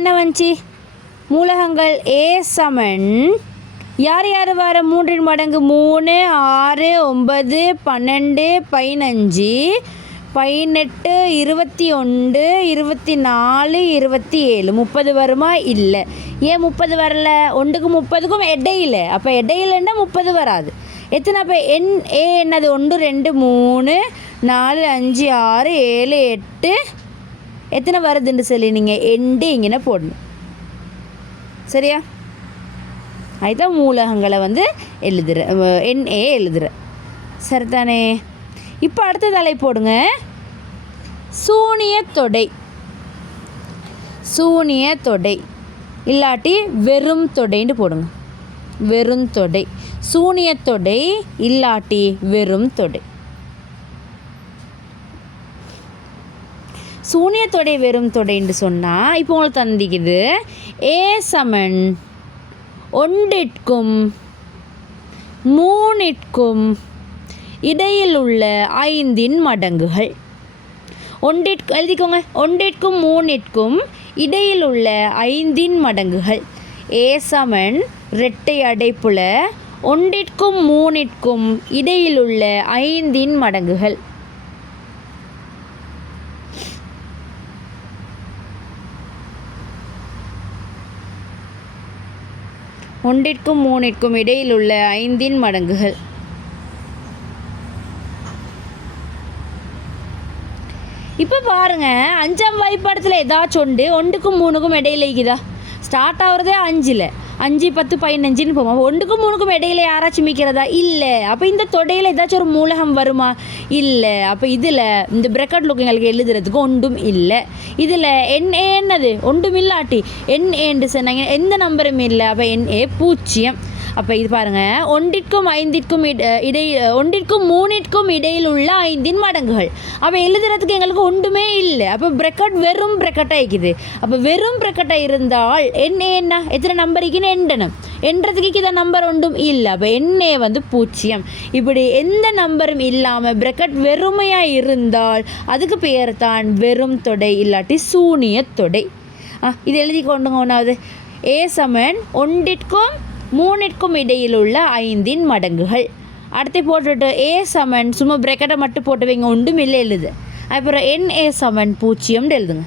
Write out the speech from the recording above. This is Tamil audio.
என்ன வந்துச்சு? மூலகங்கள் ஏ சமன் யார் யார் வர 3 மடங்கு 3 6 9 12 15 18 21 24 27 30 வருமா? இல்லை. ஏன் 30 வரல? 1க்கும் 30க்கும் இடையில. அப்போ இடையிலன்னா 30 வராது. எத்தனை? அப்போ ஏ என்னது? 1 2 3 4 5 6 7 8 எத்தனை வருதுன்னு சொல்லி நீங்கள் எண்டு இங்கே போடணும். சரியா? அதுதான் மூலகங்களை எழுதுகிற NA எழுதுகிற. சரிதானே? இப்போ அடுத்த தலை போடுங்க. சூனிய தொடை. சூனிய தொடை இல்லாட்டி வெறும் தொடைன்னு போடுங்க. வெறும் தொடை. சூனிய தொடை இல்லாட்டி வெறும் தொடை. சூனிய தொடை வெறும் தொடைன்னு சொன்னால் இப்போ உங்களுக்கு தந்திக்குது ஏ சமன் 1க்கும் 3க்கும் இடையில் உள்ள 5 மடங்குகள். எழுதிக்கோங்க. 1க்கும் 3க்கும் இடையில் உள்ள 5 மடங்குகள். ஏ சமன் இரட்டை அடைப்புல 1க்கும் 3க்கும் இடையில் உள்ள 5 மடங்குகள். ஒன்றிற்கும் 3க்கும் இடையில் உள்ள 5 மடங்குகள். இப்போ பாருங்கள், 5ஆம் வாய்ப்பாடத்தில் ஏதாச்சும் 1க்கும் 3க்கும் இடையில இருக்குதா? ஸ்டார்ட் ஆகுறதே 5ல். 5 10 15ன்னு போவோம். 1க்கும் 3க்கும் இடையில யாராச்சும் மிக்கிறதா? இல்லை. அப்போ இந்த தொடையில் ஏதாச்சும் ஒரு மூலகம் வருமா? இல்லை. அப்போ இதில் இந்த பிரக்கெட் லுக்கிங்களுக்கு எழுதுறதுக்கு ஒன்றும் இல்லை. இதில் NA என்னது? ஒன்றும் இல்லாட்டி NA சொன்னாங்க, எந்த நம்பரும் இல்லை. அப்போ NA 0. அப்போ இது பாருங்கள், 1க்கும் 5க்கும் இடையில் 1க்கும் 3க்கும் இடையில் உள்ள 5 மடங்குகள். அப்போ எழுதுறதுக்கு எங்களுக்கு ஒன்றுமே இல்லை. அப்போ பிரக்கெட் வெறும் பிரக்கெட்டாக இருக்குது. அப்போ வெறும் பிரக்கெட்டாக இருந்தால் என்ன எத்தனை நம்பர் இருக்குன்னு எண்ணணும். எண்றதுக்கு இதை நம்பர் ஒன்றும் இல்லை. அப்போ NA 0. இப்படி எந்த நம்பரும் இல்லாமல் பிரக்கெட் வெறுமையாக இருந்தால் அதுக்கு பெயர் தான் வெறும் தொடை இல்லாட்டி சூனிய தொடை. இது எழுதி கொண்டுங்க. ஒன்றாவது ஏ சமன் 1க்கும் 3க்கும் இடையில் உள்ள 5 மடங்குகள். அடுத்து போட்டுட்டு ஏ சமன் சும்மா பிரக்கெட்டை மட்டும் போட்டு வைங்க, ஒன்றும் இல்லை எழுது. அப்புறம் NA 0 எழுதுங்க.